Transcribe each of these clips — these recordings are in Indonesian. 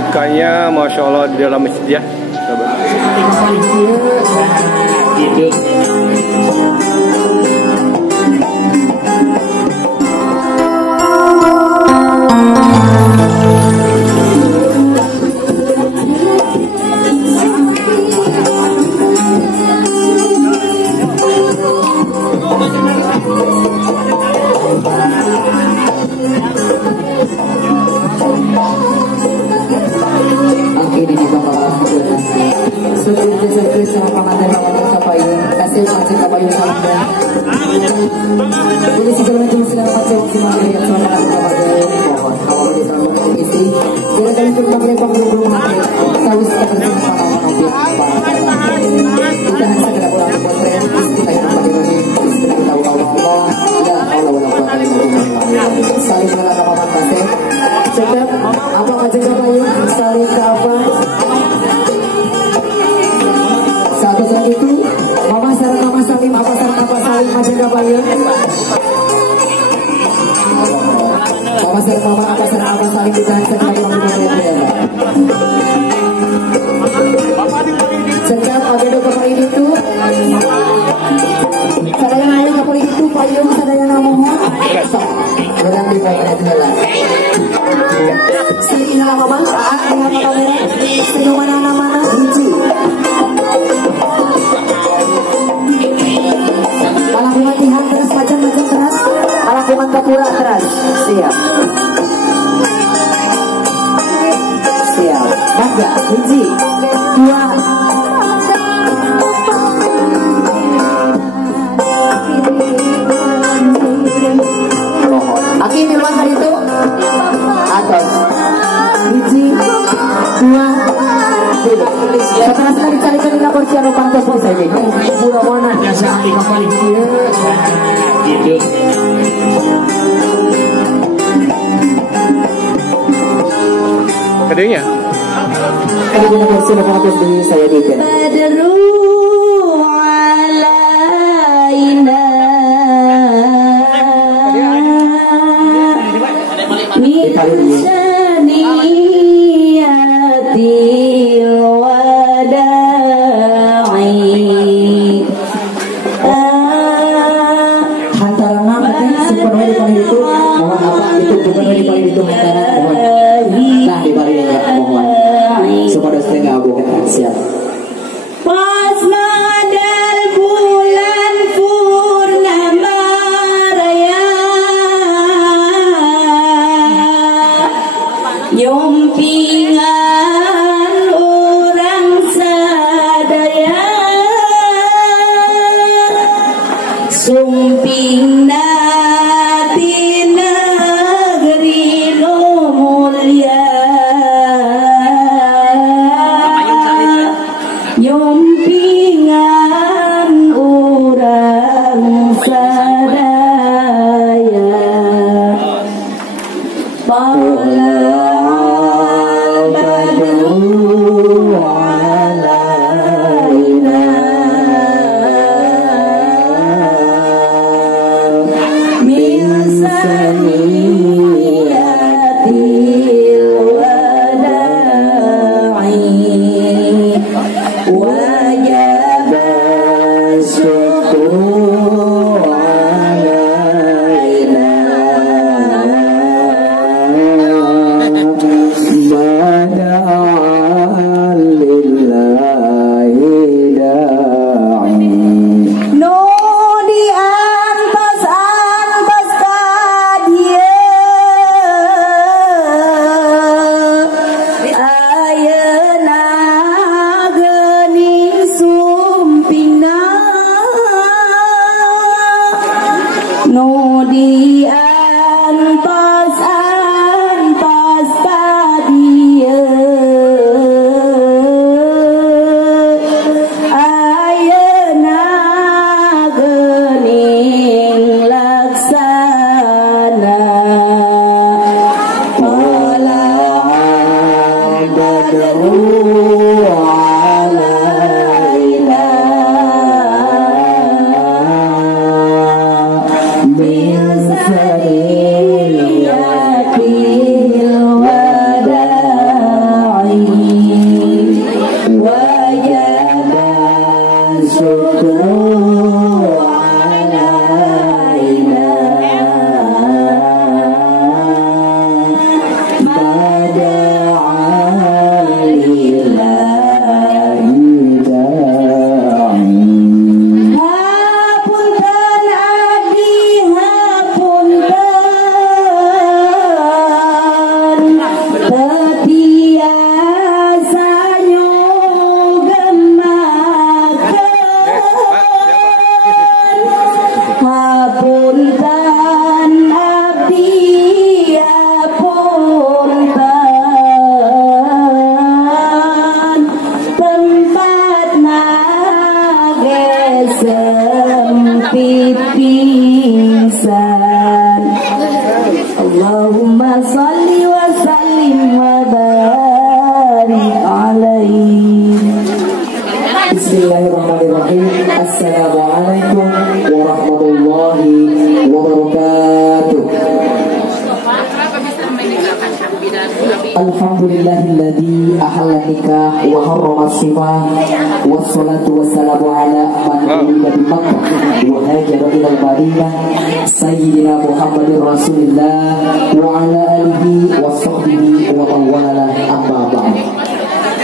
Ikannya Masya Allah di dalam masjid ya. Coba. Gitu. Kedenya. Saya diikan. Allahumma salli wa sallim wa barik alaihi. Bismillahirrahmanirrahim. Assalamualaikum warahmatullahi wabarakatuh. Alhamdulillahilladzi ahalla nikah wa harrama sifah, wassalatu wassalamu ala man wulida bi Makkah wa hajara ila al-Madinah sayyidina Muhammadir Rasulillah wa ala alihi wa sahbihi wa man wala, amma ba'd.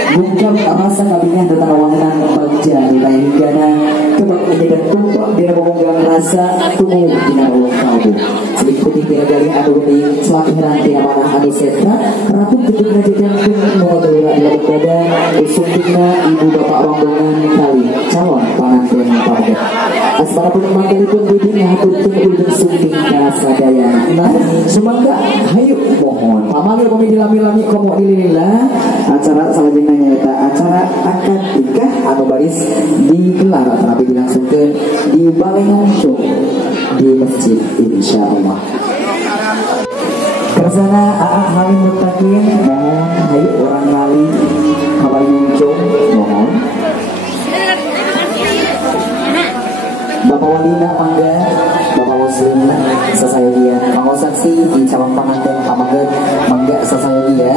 Bungkam rasa kabinya datang wangan bagja nilai hinggana kebak menjadi tumpah dia mengunggang rasa tunggu dengan Allah tahu sedikit putih dari adu ini selaki rantai amanah adu setra ratu ketika jantung mengotori adalah berbeda usungnya ibu bapak rombongan kali calon pengantin padat asmara pun manggilipun bibi ngatur tunggu sunting kasadaya nah semangga hayu mohon pamanggil kami dilami-lami komo ililillah acara selanjutnya nyata acara akad nikah anu baris digelar tapi dilangsungkan di Balai Ngongcong di masjid insyaallah. Kersana aak halim mutakin mohon hayu orang lali Balai Ngongcong mohon. Bapak Walina mangga, Bapak Muslim sesaya dia, kanggo saksi di calon pengantin pamangga mangga sesaya dia,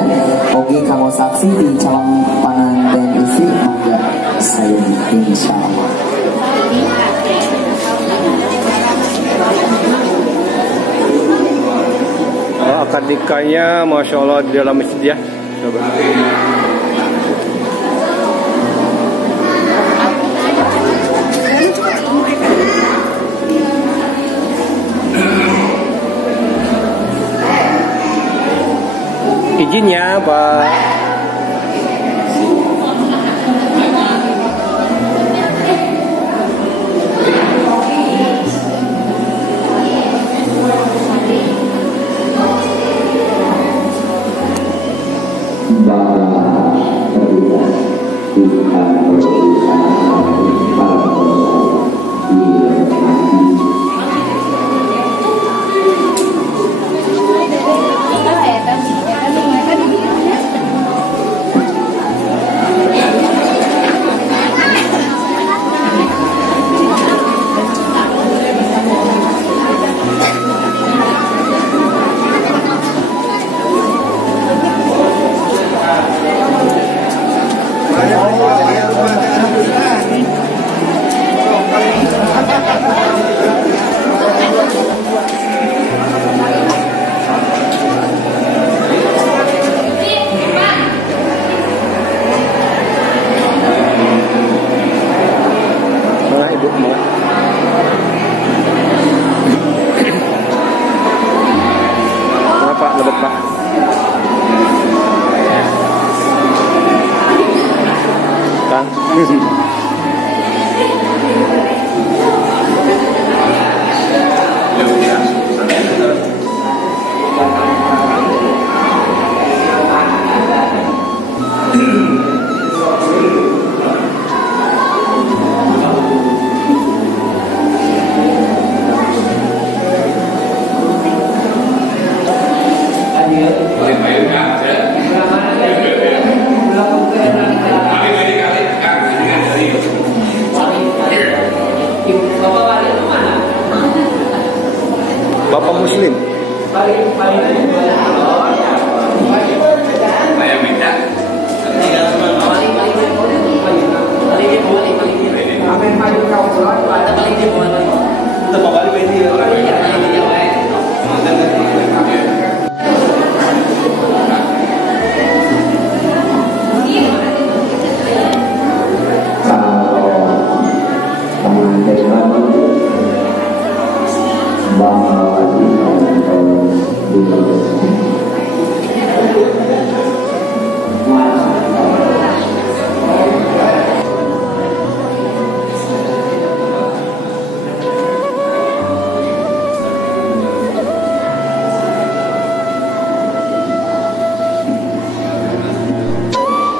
ogi kanggo saksi di calon pengantin istri mangga saya insyaallah. Akad nikahnya Masya Allah di dalam masjid ya. Coba. Izinnya Pak. Pak, lebet Pak. Kang. Bapak Muslim.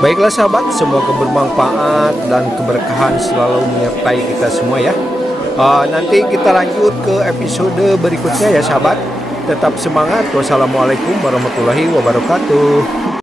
Baiklah sahabat, semoga bermanfaat dan keberkahan selalu menyertai kita semua ya. Nanti kita lanjut ke episode berikutnya ya sahabat. Tetap semangat. Wassalamualaikum warahmatullahi wabarakatuh.